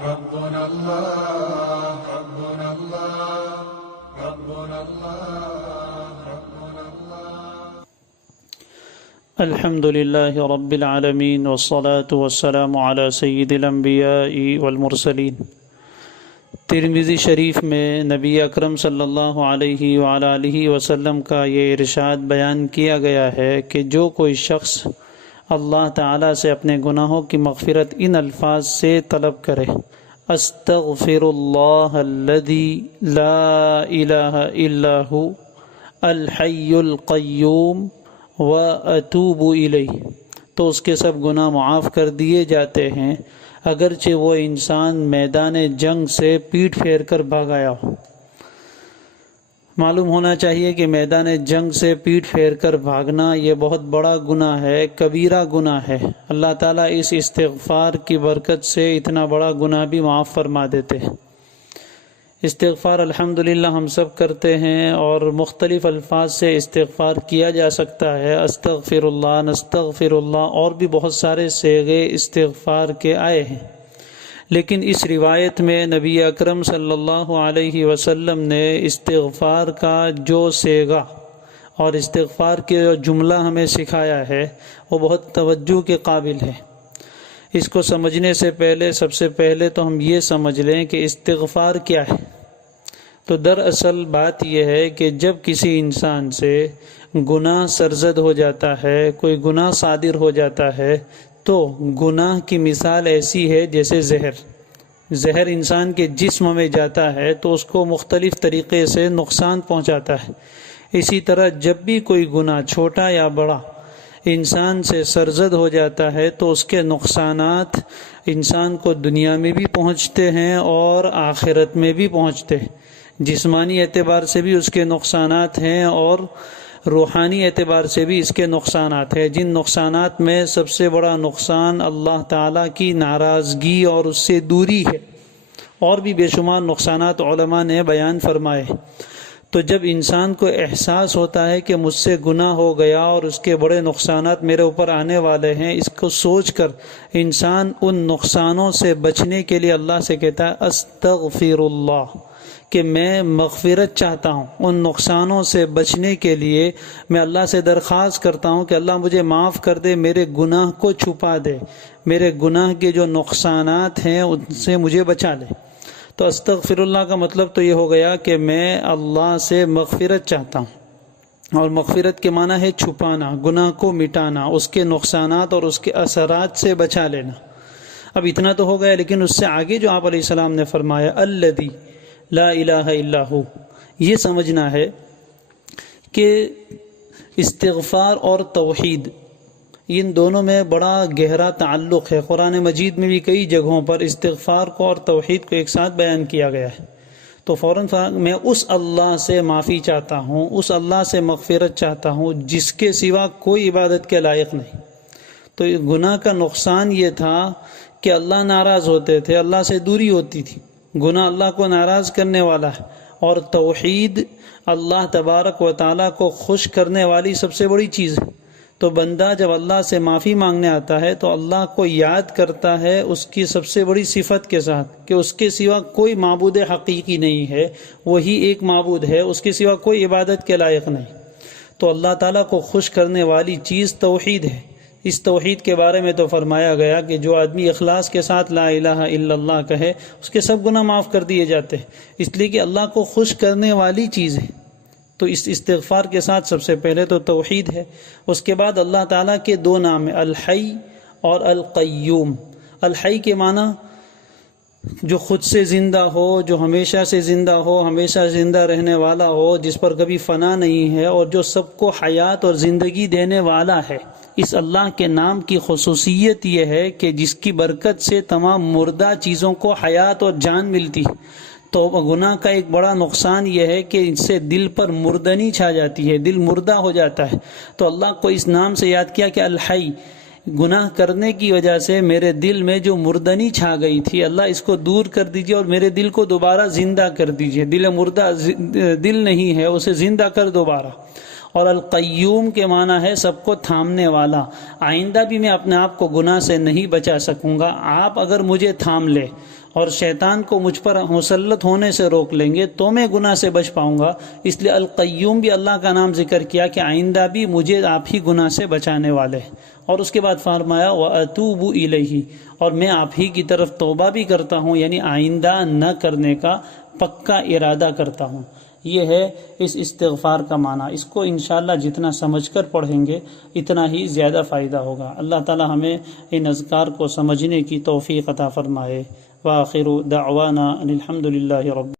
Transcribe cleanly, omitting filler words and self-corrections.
ربنا الله ربنا الله ربنا الله ربنا الله. الحمد لله رب العالمين والصلاة والسلام على سید الانبیاء والمرسلین. ترمذی شریف میں نبی اکرم صلی اللہ علیہ وآلہ وسلم کا یہ ارشاد بیان کیا گیا ہے کہ جو کوئی شخص اللہ تعالیٰ سے اپنے گناہوں کی مغفرت ان الفاظ سے طلب کرے: استغفر اللہ الذی لا الہ الا ہو الحی القیوم واتوب الیہ، تو اس کے سب گناہ معاف کر دیے جاتے ہیں، اگرچہ وہ انسان میدان جنگ سے پیٹھ پھیر کر بھاگ آیا ہو۔ معلوم ہونا چاہیے کہ میدان جنگ سے پیٹھ پھیر کر بھاگنا یہ بہت بڑا گناہ ہے، کبیرہ گناہ ہے۔ اللہ تعالیٰ اس استغفار کی برکت سے اتنا بڑا گناہ بھی معاف فرما دیتے ہیں۔ استغفار الحمدللہ ہم سب کرتے ہیں اور مختلف الفاظ سے استغفار کیا جا سکتا ہے۔ استغفر اللہ، نستغفر اللہ، اور بھی بہت سارے صیغے استغفار کے آئے ہیں، لیکن اس روایت میں نبی اکرم صلی اللہ علیہ وسلم نے استغفار کا جو صیغہ اور استغفار کے جو جملہ ہمیں سکھایا ہے وہ بہت توجہ کے قابل ہے۔ اس کو سمجھنے سے پہلے سب سے پہلے تو ہم یہ سمجھ لیں کہ استغفار کیا ہے۔ تو دراصل بات یہ ہے کہ جب کسی انسان سے گناہ سرزد ہو جاتا ہے، کوئی گناہ صادر ہو جاتا ہے، تو گناہ کی مثال ایسی ہے جیسے زہر انسان کے جسم میں جاتا ہے تو اس کو مختلف طریقے سے نقصان پہنچاتا ہے۔ اسی طرح جب بھی کوئی گناہ چھوٹا یا بڑا انسان سے سرزد ہو جاتا ہے تو اس کے نقصانات انسان کو دنیا میں بھی پہنچتے ہیں اور آخرت میں بھی پہنچتے ہیں۔ جسمانی اعتبار سے بھی اس کے نقصانات ہیں اور روحانی اعتبار سے بھی اس کے نقصانات ہیں۔ جن نقصانات میں سب سے بڑا نقصان اللہ تعالیٰ کی ناراضگی اور اس سے دوری ہے، اور بھی بے شمار نقصانات علماء نے بیان فرمائے۔ تو جب انسان کو احساس ہوتا ہے کہ مجھ سے گناہ ہو گیا اور اس کے بڑے نقصانات میرے اوپر آنے والے ہیں، اس کو سوچ کر انسان ان نقصانوں سے بچنے کے لیے اللہ سے کہتا ہے استغفر اللہ، کہ میں مغفرت چاہتا ہوں۔ ان نقصانوں سے بچنے کے لیے میں اللہ سے درخواست کرتا ہوں کہ اللہ مجھے معاف کر دے، میرے گناہ کو چھپا دے، میرے گناہ کے جو نقصانات ہیں ان سے مجھے بچا لے۔ تو استغفر اللہ کا مطلب تو یہ ہو گیا کہ میں اللہ سے مغفرت چاہتا ہوں، اور مغفرت کے معنی ہے چھپانا، گناہ کو مٹانا، اس کے نقصانات اور اس کے اثرات سے بچا لینا۔ اب اتنا تو ہو گیا، لیکن اس سے آگے جو آپ علیہ السلام نے فرمایا الذی لا الہ الا ہو، یہ سمجھنا ہے کہ استغفار اور توحید ان دونوں میں بڑا گہرا تعلق ہے۔ قرآن مجید میں بھی کئی جگہوں پر استغفار کو اور توحید کو ایک ساتھ بیان کیا گیا ہے۔ تو فوراً میں اس اللہ سے معافی چاہتا ہوں، اس اللہ سے مغفرت چاہتا ہوں جس کے سوا کوئی عبادت کے لائق نہیں۔ تو گناہ کا نقصان یہ تھا کہ اللہ ناراض ہوتے تھے، اللہ سے دوری ہوتی تھی۔ گناہ اللہ کو ناراض کرنے والا ہے، اور توحید اللہ تبارک و تعالیٰ کو خوش کرنے والی سب سے بڑی چیز ہے۔ تو بندہ جب اللہ سے معافی مانگنے آتا ہے تو اللہ کو یاد کرتا ہے اس کی سب سے بڑی صفت کے ساتھ کہ اس کے سوا کوئی معبود حقیقی نہیں ہے، وہی ایک معبود ہے، اس کے سوا کوئی عبادت کے لائق نہیں۔ تو اللہ تعالیٰ کو خوش کرنے والی چیز توحید ہے۔ اس توحید کے بارے میں تو فرمایا گیا کہ جو آدمی اخلاص کے ساتھ لا الہ الا اللہ کہے اس کے سب گناہ معاف کر دیے جاتے ہیں، اس لیے کہ اللہ کو خوش کرنے والی چیز ہے۔ تو اس استغفار کے ساتھ سب سے پہلے تو توحید ہے، اس کے بعد اللہ تعالیٰ کے دو نام ہیں، الحی اور القیوم۔ الحی کے معنی جو خود سے زندہ ہو، جو ہمیشہ سے زندہ ہو، ہمیشہ زندہ رہنے والا ہو، جس پر کبھی فنا نہیں ہے، اور جو سب کو حیات اور زندگی دینے والا ہے۔ اس اللہ کے نام کی خصوصیت یہ ہے کہ جس کی برکت سے تمام مردہ چیزوں کو حیات اور جان ملتی ہے۔ تو گناہ کا ایک بڑا نقصان یہ ہے کہ اس سے دل پر مردنی چھا جاتی ہے، دل مردہ ہو جاتا ہے۔ تو اللہ کو اس نام سے یاد کیا کہ الحی، گناہ کرنے کی وجہ سے میرے دل میں جو مردنی چھا گئی تھی، اللہ اس کو دور کر دیجئے اور میرے دل کو دوبارہ زندہ کر دیجئے۔ دل مردہ دل نہیں ہے، اسے زندہ کر دوبارہ۔ اور القیوم کے معنی ہے سب کو تھامنے والا۔ آئندہ بھی میں اپنے آپ کو گناہ سے نہیں بچا سکوں گا، آپ اگر مجھے تھام لے اور شیطان کو مجھ پر مسلط ہونے سے روک لیں گے تو میں گناہ سے بچ پاؤں گا۔ اس لیے القیوم بھی اللہ کا نام ذکر کیا کہ آئندہ بھی مجھے آپ ہی گناہ سے بچانے والے ہیں۔ اور اس کے بعد فرمایا وَأَتُوبُ إِلَيْهِ، اور میں آپ ہی کی طرف توبہ بھی کرتا ہوں، یعنی آئندہ نہ کرنے کا پکا ارادہ کرتا ہوں۔ یہ ہے اس استغفار کا معنی۔ اس کو انشاءاللہ جتنا سمجھ کر پڑھیں گے اتنا ہی زیادہ فائدہ ہوگا۔ اللہ تعالی ہمیں ان اذکار کو سمجھنے کی توفیق عطا فرمائے۔ وآخر دعوانا ان الحمد للہ رب